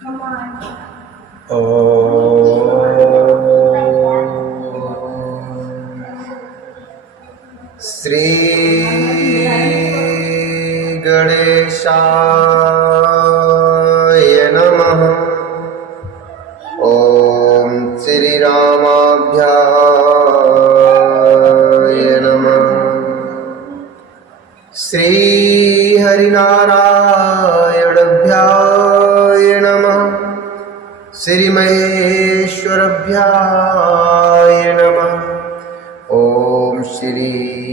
श्री गणेशाय नमः। ओम श्री रामाभ्याय नमः। श्री हरिनारायणाभ्याय नमः। श्री महेश्वराभ्याय नमः। ओम श्री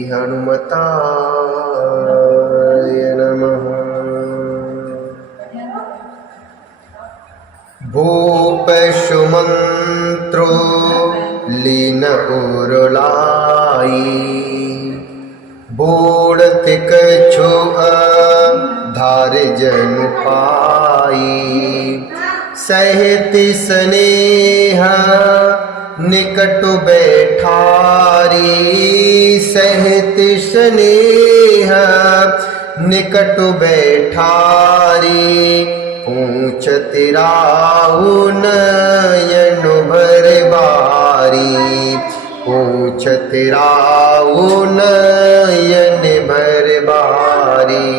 हनुमताय नमः। भूपशुमंत्रो लीन उरलाई, बूढ़तिक छुआ धार जन पाई। सहति स्नेह निकट बैठारी, सहति स्नेह निकट बैठारी। पूछ तिराऊ नयन भर बारी, पूछ तिराऊ नयन भर बारी।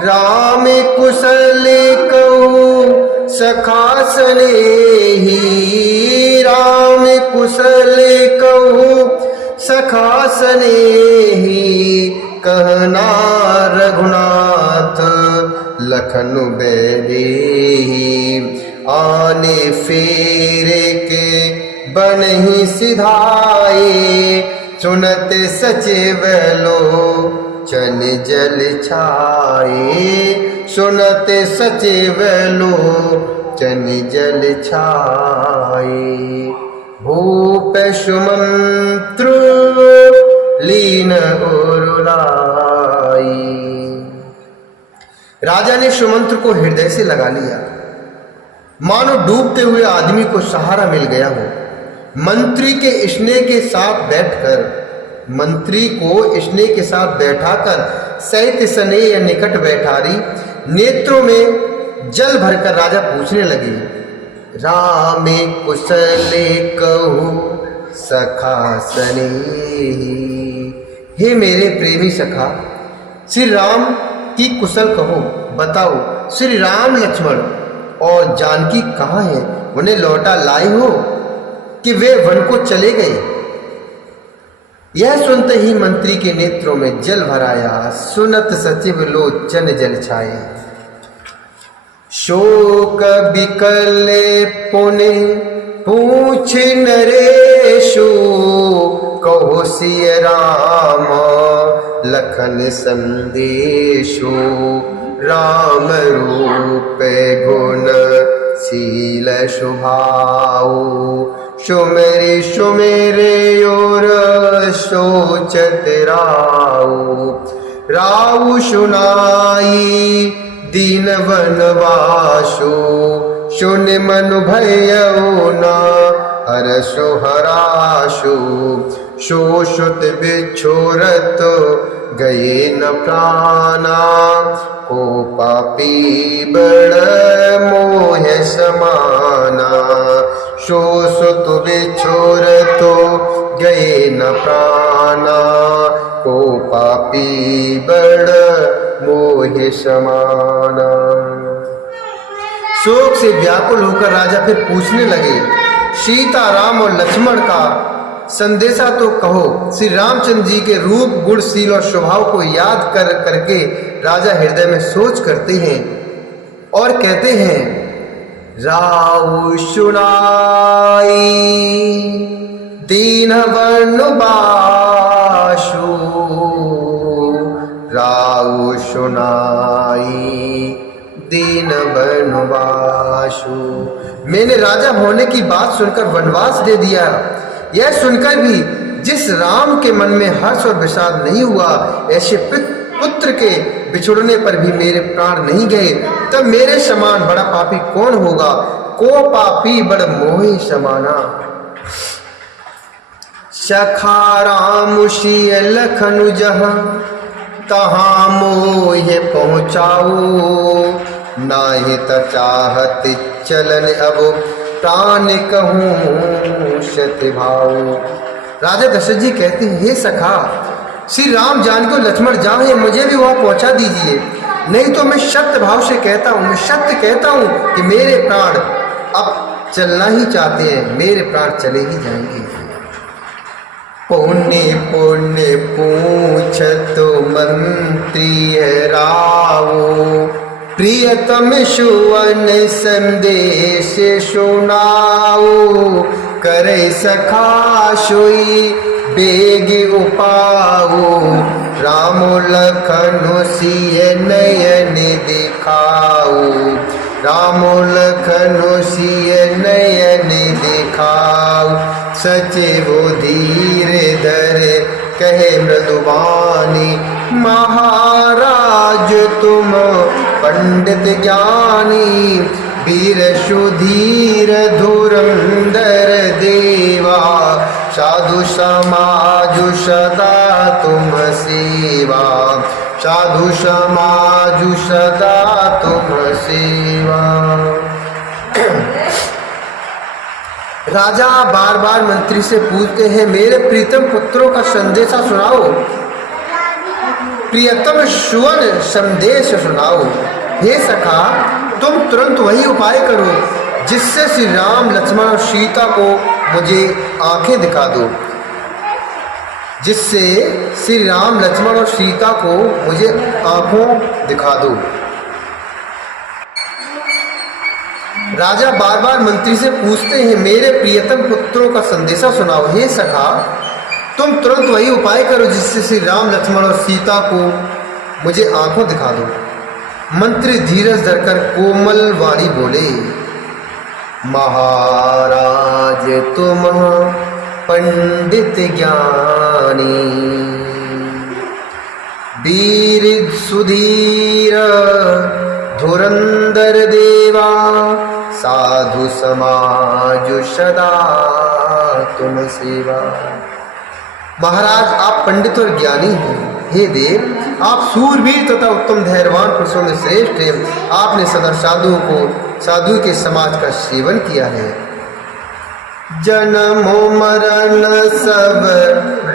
राम कुशल कहू सखा स्नेही, राम कुशल कहू सखा स्नेही। कहना रघुनाथ लखन बैदेही, आने फेरे के बनहि सिधाए। सुनत सचिव लो चन जल छाए, सुनत सचिव लो चन जल छाए। भूपशुमंत्र लीन उरुलाई। राजा ने सुमंत्र को हृदय से लगा लिया, मानो डूबते हुए आदमी को सहारा मिल गया हो। मंत्री के स्नेह के साथ बैठकर, मंत्री को स्नेह के साथ बैठाकर सहित स्नेह निकट बैठारी। नेत्रों में जल भरकर राजा पूछने लगे, राम कुशल कहू सखा स्नेही। हे मेरे प्रेमी सखा, श्री राम की कुशल कहो, बताओ श्री राम लक्ष्मण और जानकी कहाँ हैं? उन्हें लौटा लाई हो कि वे वन को चले गए? यह सुनते ही मंत्री के नेत्रों में जल भराया। सुनत सचिव लोचन जल छाए। शोक बिकले पुने पूछ नरेशु, कहो सिय राम लखन संदेशु। राम रूप गुण शील शुभाऊ, सुमेरे सुमेरे और सोचत राऊ। राऊ सुनाई दीन वनवासु, सुन मन भयउ ना हरसु हराशु। सो सुत बिछोरत गए न प्राणा, को पापी बड़ मोह समाना। सो सुत बिछोरत गए न प्राणा, को पापी बड़ मोह समाना। शोक से व्याकुल होकर राजा फिर पूछने लगे, सीता राम और लक्ष्मण का संदेशा तो कहो। श्री रामचंद्र जी के रूप गुण शील और स्वभाव को याद करके राजा हृदय में सोच करते हैं और कहते हैं, राउ सुनाई दीन वनवासु, राउ सुनाई दीन वनवासु। मैंने राजा होने की बात सुनकर वनवास दे दिया। यह सुनकर भी जिस राम के मन में हर्ष और विषाद नहीं हुआ, ऐसे पुत्र के बिछुड़ने पर भी मेरे प्राण नहीं गए, तब मेरे समान बड़ा पापी कौन होगा? को पापी बड़ मोहि समाना। सखा राम सिय लखनु जहाँ, तहाँ मोह पहुँचाऊ। नाहि त चाहत चलन अब प्राण कहूँ शत भाव। राजा दशरथ जी कहते हैं, हे सखा, श्री राम जान को लक्ष्मण जहाँ है मुझे भी वहाँ पहुँचा दीजिए, नहीं तो मैं सत्य भाव से कहता हूँ, मैं सत्य कहता हूँ कि मेरे प्राण अब चलना ही चाहते हैं, मेरे प्राण चले ही जाएंगे। पुण्य पुण्य पूछत मंत्री है रावो, प्रियतम सुवन संदेश सुनाओ, करे सखा सोई बेग उपाओ, राम लखन सिय नयन दिखाओ, राम लखन सिय नयन दिखाओ, सचिव धीर धर कहे मृदुबानी, महाराज तुम पंडित ज्ञानी, वीर सुधीर धुरंधर देवा, साधु समाज सदा तुम सेवा, साधु समाज सदा तुम सेवा। राजा बार बार मंत्री से पूछते हैं, मेरे प्रीतम पुत्रों का संदेशा सुनाओ, प्रियतम सुवन संदेश सुनाओ। हे सखा, तुम तुरंत वही उपाय करो जिससे श्री राम लक्ष्मण और सीता को मुझे आंखें दिखा दो, जिससे श्री राम लक्ष्मण और सीता को मुझे आंखों दिखा दो। राजा बार बार मंत्री से पूछते हैं, मेरे प्रियतम पुत्रों का संदेशा सुनाओ। हे सखा, तुम तुरंत वही उपाय करो जिससे श्री राम लक्ष्मण और सीता को मुझे आंखों दिखा दो। मंत्री धीरज धरकर कोमल वाणी बोले, महाराज तुम पंडित ज्ञानी, वीर सुधीर धुरंधर देवा, साधु समाज सदा तुम सेवा। महाराज, आप पंडित और ज्ञानी हैं। हे देव, आप सूरवीर तथा उत्तम धैर्यवान पुरुषों में श्रेष्ठ हैं। आपने सदा साधु के समाज का सेवन किया है। जन्म मरण सब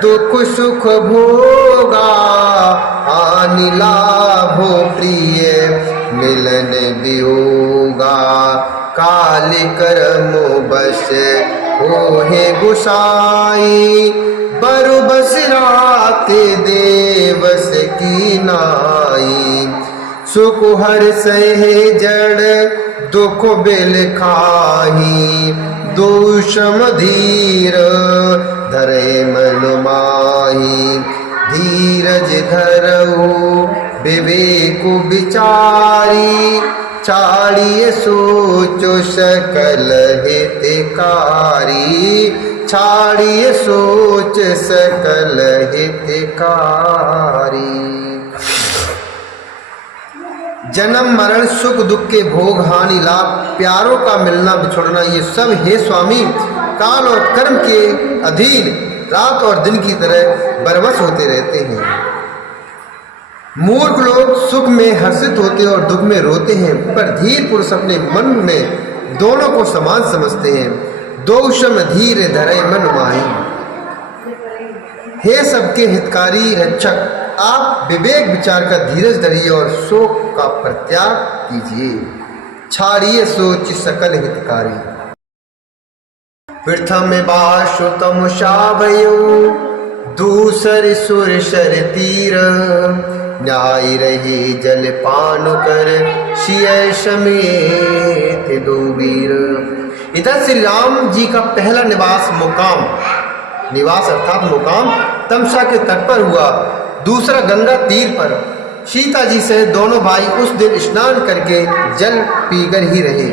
दुख सुख भोगा, हानि लाभो प्रिय मिलन वियोगा, काल कर्मो बस होहे गुसाई, बरु बस रात देवस की नाई, सुख हर सहे जड़ दुख बिल खाही, दोषम धीर धरे मन माही, धीरज धरऊ विवेक विचारी, छाड़िए सोचो सकल हितकारी, छाड़िए सोच सकल हितकारी। जन्म मरण सुख दुख के भोग हानि लाभ प्यारों का मिलना बिछुड़ना, ये सब हे स्वामी काल और कर्म के अधीन रात और दिन की तरह बरबस होते रहते हैं। मूर्ख लोग सुख में हर्षित होते और दुख में रोते हैं, पर धीर पुरुष अपने मन में दोनों को समान समझते हैं। दोषम धीर धरे मन माही। हे सबके हितकारी रक्षक, आप विवेक विचार का धीरज धरिए और शोक का परित्याग कीजिए, छाड़िए सोच सकल हितकारी। प्रथम बाशुतम शावयो, दूसर सुर शर तीर, न्याय रहे जल पान कर, सिय समेत दो वीर। इधर श्री राम जी का पहला निवास अर्थात मुकाम तमसा के तट पर हुआ, दूसरा गंगा तीर पर। सीता जी से दोनों भाई उस दिन स्नान करके जल पीकर ही रहे।